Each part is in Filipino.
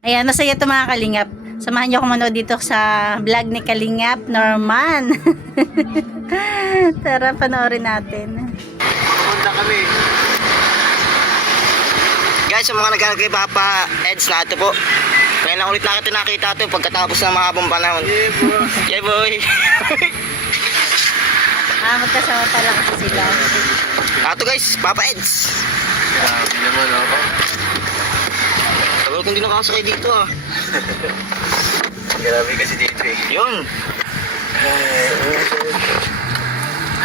Ayan, masaya ito mga kalingap. Samahan niyo ako manood dito sa vlog ni Kalingap Norman. Tara, panoorin natin. Punta kami. Guys, sa mga nagkakagay Papa Eds na ito po. Ngayon lang ulit nakita ito pagkatapos ng mahabang panahon. Yeah boy. Magkasama pala kasi sila. Ato guys, Papa Eds. Grabe naman ako. Tagal kong di nakasakay dito ah. Grabe kasi dito eh. Yun.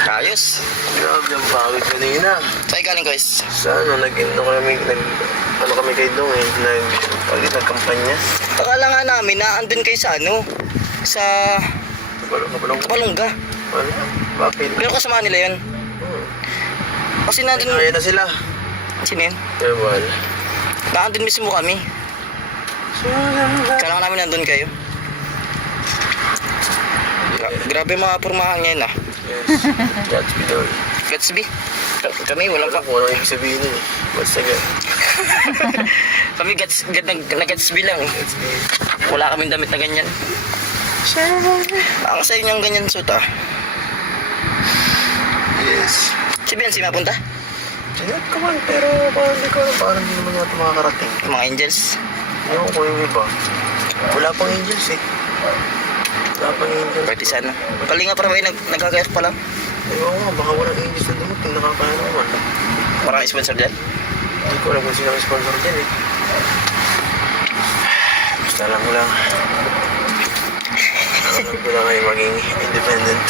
Ayos. Grabe ang pagod kanina. Saan galing guys? Sa ano, ano kami kay Dong eh. Nagkampanya. Akala nga namin na andun kayo sa ano? Sa Kapalungga. Ano? Bakit? Pero kasama nila yun. Kasi nandun... Ayan na sila. Sino yun? Ewan. Nandun mismo kami. Kailangan namin nandun kayo. Grabe mga pormahan ngayon ah. Yes. Gatsby daw. Gatsby? Kami walang pa. Walang ibig sabihin yun eh. Basta gan. Kami nag-Gatsby lang eh. Gatsby. Wala kaming damit na ganyan. Ang sa inyong ganyan suit ah. Yes. Si Benzi mapunta? Sinat ka man, pero parang hindi ko alam. Parang hindi naman yata makakarating. Mga angels. Ewan ko yung iba. Wala pang angels eh. Wala pang angels. Pwede sana. Kalinga para ba nagkakayaf pa lang? Ewan ko nga, baka walang angels na dumating. Nakakaya naman. Parang sponsor dyan? Hindi ko alam kung sino ang sponsor dyan eh. Basta alam ko lang. Alam ko lang ay maging independent.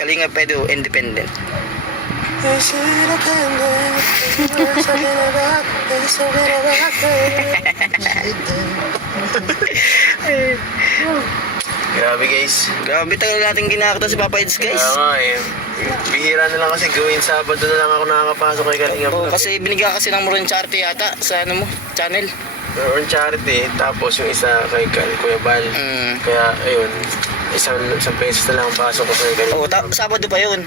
Kalinga pedo independent. Yes, independent. Grabe guys. Grabe tagal natin ginakita si Papa Eds guys. Kaya nga eh. Bihira na lang kasi gawin Sabado na lang ako nakakapasok kay Kalinga. Oo, kasi binigyan kasi ng Moron Charity yata sa ano mo, channel. Meron charity, tapos yung isa kay Kuya Bal. Kaya ayun, isang pesos na lang ang pasok ko sa Kalinga. Oo, Sabado pa yun.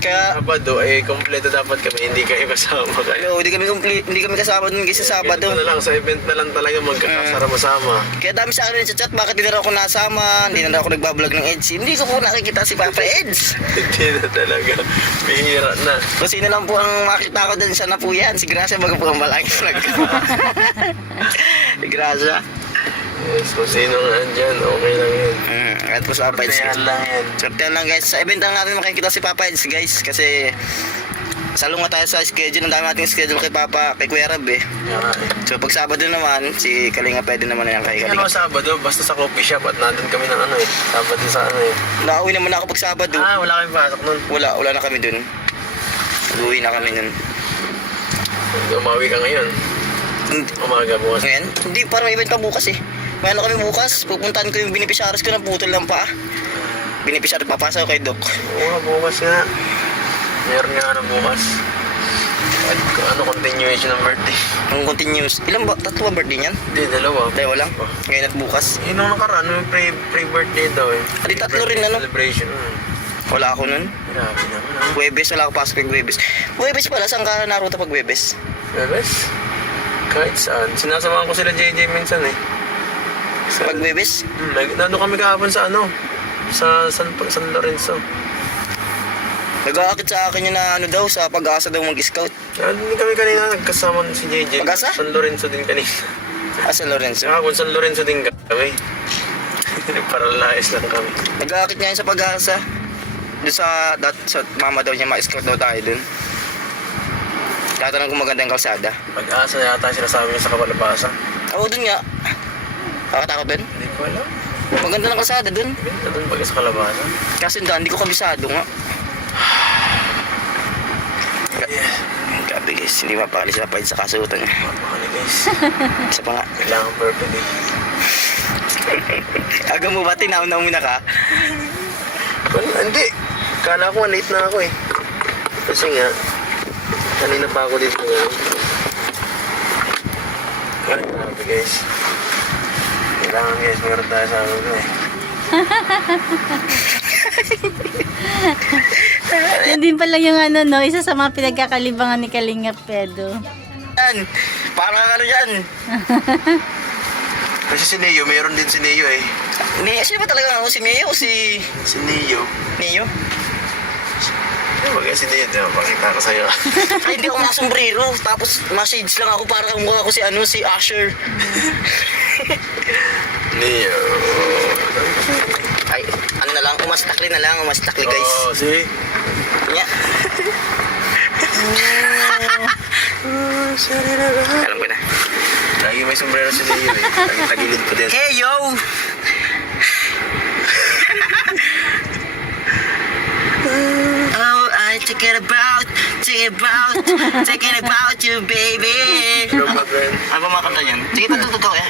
Kaya, Sabado, kompleto dapat kami, hindi kayo kasama kayo. hindi kami kasama dun guys sa Sabado. Ito na lang, sa event na lang talaga magkakasama-sama. Kaya dami sa akin sa chat, bakit hindi na ako nasama, hindi na ako nagbablog ng Eds. Hindi ko po nakikita si Papa Eds. Hindi na talaga, bihira na. Kung sino lang po ang makita ko dun, siya na po yan. Si Gracia, baga po ang malaking vlog. Si Gracia. Yes, kung sino nga andyan, okay lang yun. At po sa Papa Eds. Kaya lang yan. Sortehan lang guys. Sa event lang natin makikita si Papa Eds guys. Kasi salo nga tayo sa schedule. Ang dami nating schedule kay Papa, kay Kuya Rab eh. Kaya nga eh. So pag Sabado naman, si Kalinga pwede naman na yan kay Ano, Kalinga. Sabado, basta sa coffee shop at nandun kami ng ano eh. Sabado sa ano eh. Nakauwi naman ako pag Sabado. Wala kami pasok nun. Wala na kami dun. Uwi na kami nun. Umawi ka ngayon. Umaga bukas. Ngayon, hindi, parang may event pa bukas eh. May ano kami bukas, pupuntahan ko yung beneficiaries ko ng putol ng paa. Beneficiary papasok kay Doc. Oo nga, bukas nga. Meron nga ano bukas. At continuation ng birthday. Ang continuous. Ilan ba? 3 ba birthday niyan? Hindi, dalawa. Dalawa lang. Ngayon at bukas. Yun yung nakaraan, yung pre-birthday daw eh. Adi, 3 rin ano? Celebration. Wala ako nun. Grabe naman ah. Huwebes, wala ako pasok kay Huwebes. Huwebes pala, saan ka naruto pag Huwebes? Bebes? Kahit saan. Sinasamahan ko sila JJ minsan eh. Pag Huwebes? Nandun kami kahapon sa ano? Sa San Lorenzo. Nag-aakit sa akin yun na ano daw, sa Pag-asa daw mag-scout. Hindi kami kanina nagkasama si JJ. Pag-asa? San Lorenzo din kanina. San Lorenzo. Kahapon San Lorenzo din kami. Nagparalayas lang kami. Nag-aakit nga yun sa Pag-asa. Doon sa mama daw niya, ma-scout daw tayo doon. Tatanong kung maganda yung kalsada. Pag-asa yata sinasabi niya sa Kapalabasan. Oo, doon nga. Nakatakot doon? Hindi ko alam. Maganda ng kalsada doon. Binta doon pag sa Kalabasan. Kasi hindi ko kabisado nga. Yes. Grabe guys, hindi mapakali sila pa sa kasuotan niya. Mapakali guys. Isa pa nga. Kailangan perfect eh. Aga mo ba, tinaw-naw muna ka? Hindi. Kala ko late na ako eh. Kasi nga, kanina pa ako dito ngayon. Ay, grabe guys. Kailangan guys, meron tayo sa ano eh. Yan din pala yung ano, no? Isa sa mga pinagkakalibangan ni Kalingap Edo. Yan. Parang ano yan. Kasi si Neo, mayroon din si Neo eh. Sino ba talaga ako? Si Mio o si Si Neo. Neo? Ano ba si Neo? Diba, pakita ko sa'yo. Ay, hindi ako nakasombrero. Tapos, ma-shades lang ako para mukha ko si ano, si Usher. Neo. Ay, ano na lang, umastakli guys. Oo, see? Nya. Alam ko na. Lagi may sombrero si Neo eh. Lagi tagilid ko din. Hey, yo! Oh, I thinking about you, baby. Ikaw ba, friend? Ano ba mga kanta niyan? Sige, totoo eh.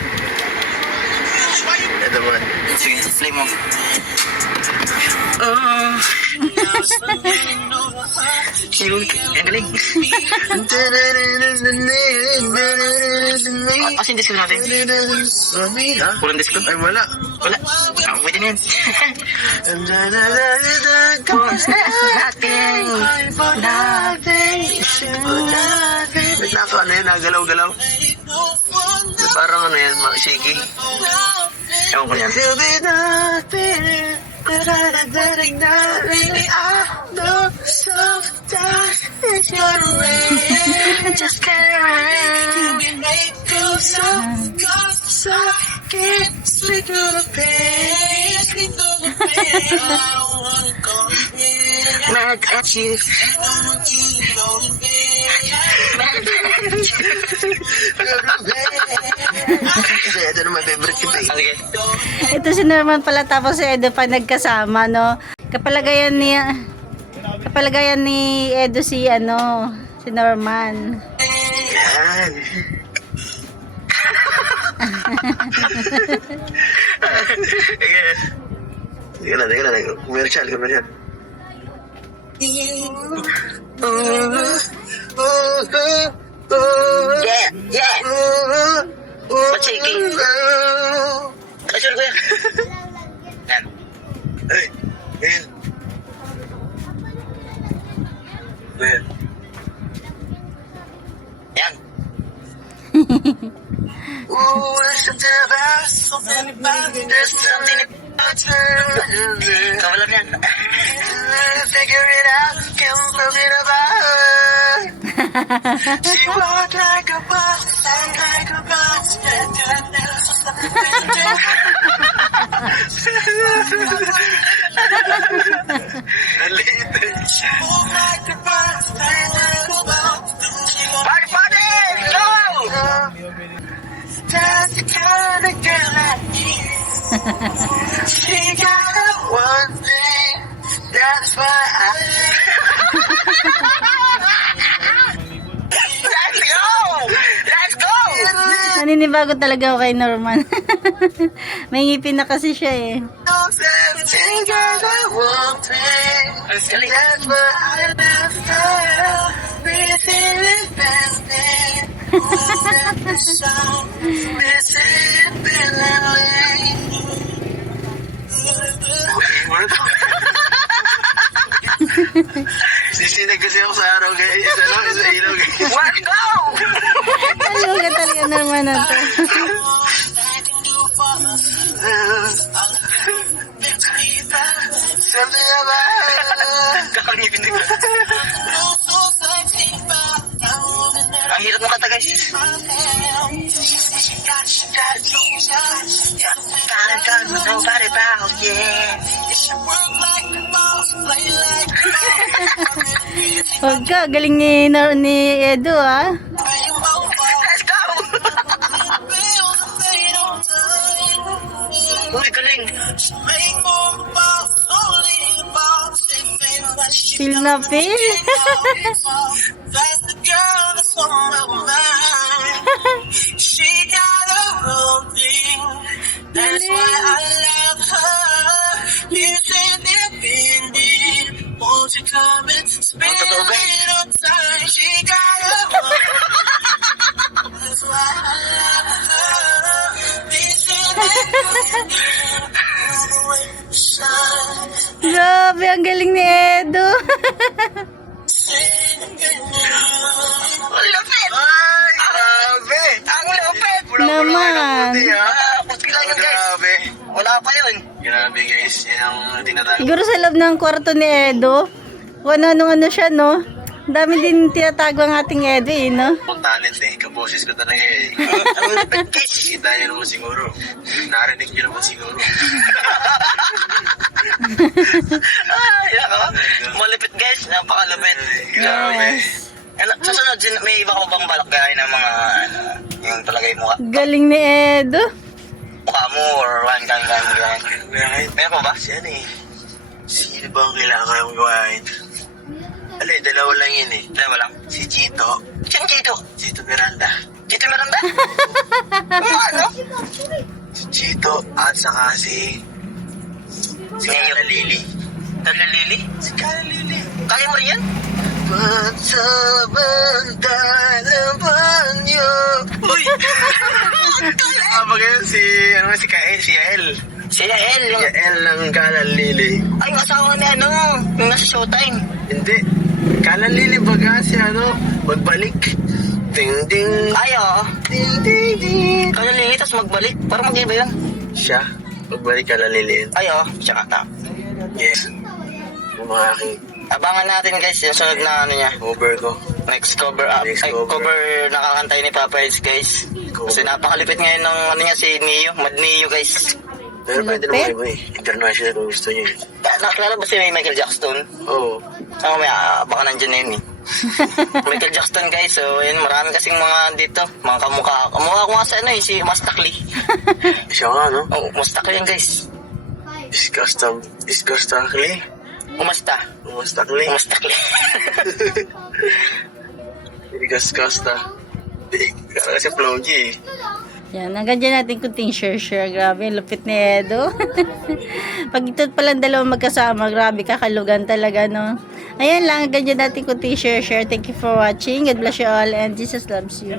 Ito ba? Sige, play mo. Oh. Yung, ang galing. Asin disco natin? Ha? Walang disco? Ay, wala. Wala. Pwede na yan. Wait lang ako, ano yun? Nagalaw-galaw. Parang ano yan, shaky. Ewan ko yan. Mad at you. Kasi ito naman favorite kita eh. Sige. Ito si Norman pala tapos si Edo pa nagkasama, no? Kapalagayan ni Edo si ano, si Norman. Yan. Sige na. Commercial. Yeah. Ba't shaky? Ay, sure ko yan. Yan. Hey, man. Man. Yan. Ooh, there's something about it. There's something about her. Kawalan yan. Figure it out, can't prove it about her. She walked like a boss, Party! Go! Just the kind of girl I need. She got one thing, that's why I Let's go! Naninibago talaga ako kay Norman. May ngipin na kasi siya eh. know that she got one thing, that's why I left her. This is bending, the song, this is bending. Sisinag kasi ako sa araw guys. Isa ilaw guys. Let's go! Ayaw ka talaga Norman na to. Something about Kakangipin din ko. Ang hirap mo kata guys. Can't nobody about, yeah. Huwag ka, galing ni Edo ah. Let's go! Uy, galing. Feel na feel. She got a wrong thing. That's why I love her. It's independent. Won't you come and spend a little time? She got a wrong thing. That's why I love her. It's independent. Grabe, ang galing ni Edo. Ang lapit! Ay, grabe! Ang lapit! Naman. Puti lang yun, guys. Grabe. Wala pa yun. Grabe, guys. Yan ang tinatawag. Siguro sa loob ng kwarto ni Edo. Kung ano siya, no? Ang dami din tinatago ang ating Edo, eh, no? Ang talent eh, kaboses ko talaga eh. Ang lapit, guys. Kita nyo naman siguro. Narinig nyo naman siguro. Ay, ako. Malapit, guys. Napakalapit. Grabe. Ano, sa sunod, may iba ko bang balak gaya ng mga, ano, yung palagay mukha? Galing ni Edo. Mukha mo or one ganyan. Right. Meron pa ba? Yan eh. Sino ba ang kailangan kong gawain? Alay, dalawa lang yun eh. Dalawa lang. Si Chito. Sino Chito? Chito Miranda. Chito Miranda? Ano? Si Chito at saka si Kala Lily. Kala Lily? Si Kala Lily. Kaya mo rin yan? Pagsamantalang banyo. Uy! Tama kayo si Kael, si Yael. Si Yael, yung... Yael ng Kala Lily. Ay, yung asawa ni ano, yung nasa Showtime. Hindi. Kala Lily baga si magbalik. Ding ding. Ay, oo. Ding ding ding. Kala Lily, tapos magbalik. Parang mag-iba yun. Siya. Magbalik Kala Lily. Ay, oo. Siya ka. Yes. Yung mga aking Abangan natin guys, yung sunod na ano niya. cover ko. Next cover up. Next Ay, cover. cover nakakantay ni Papa Eds guys. Kasi napakalipit ngayon ng ano niya si Neo. Mad Neo guys. Pero pwede Lupit. naman iba eh. International kung gusto niyo eh. Nakilala ba si Michael Jackson? Oo. Ako may baka nandyan na yun eh. Michael Jackson guys, so yun, marami kasing mga dito, mga kamukha. Kamukha ko nga sa ano eh, si Mastakli. Siya nga no? Oh, Mastakli yan guys. Iskastakli. Umasta. Umastakli. Mastakli. Iskasta. Kaya kasi Flowgy eh. Yan, hanggang dyan natin kunting share. Grabe, ang lupit ni Edo. Pag ito palang dalawang magkasama, grabe, kakalugan talaga, no? Ayan lang, hanggang dyan natin kunting share. Thank you for watching. God bless you all and Jesus loves you.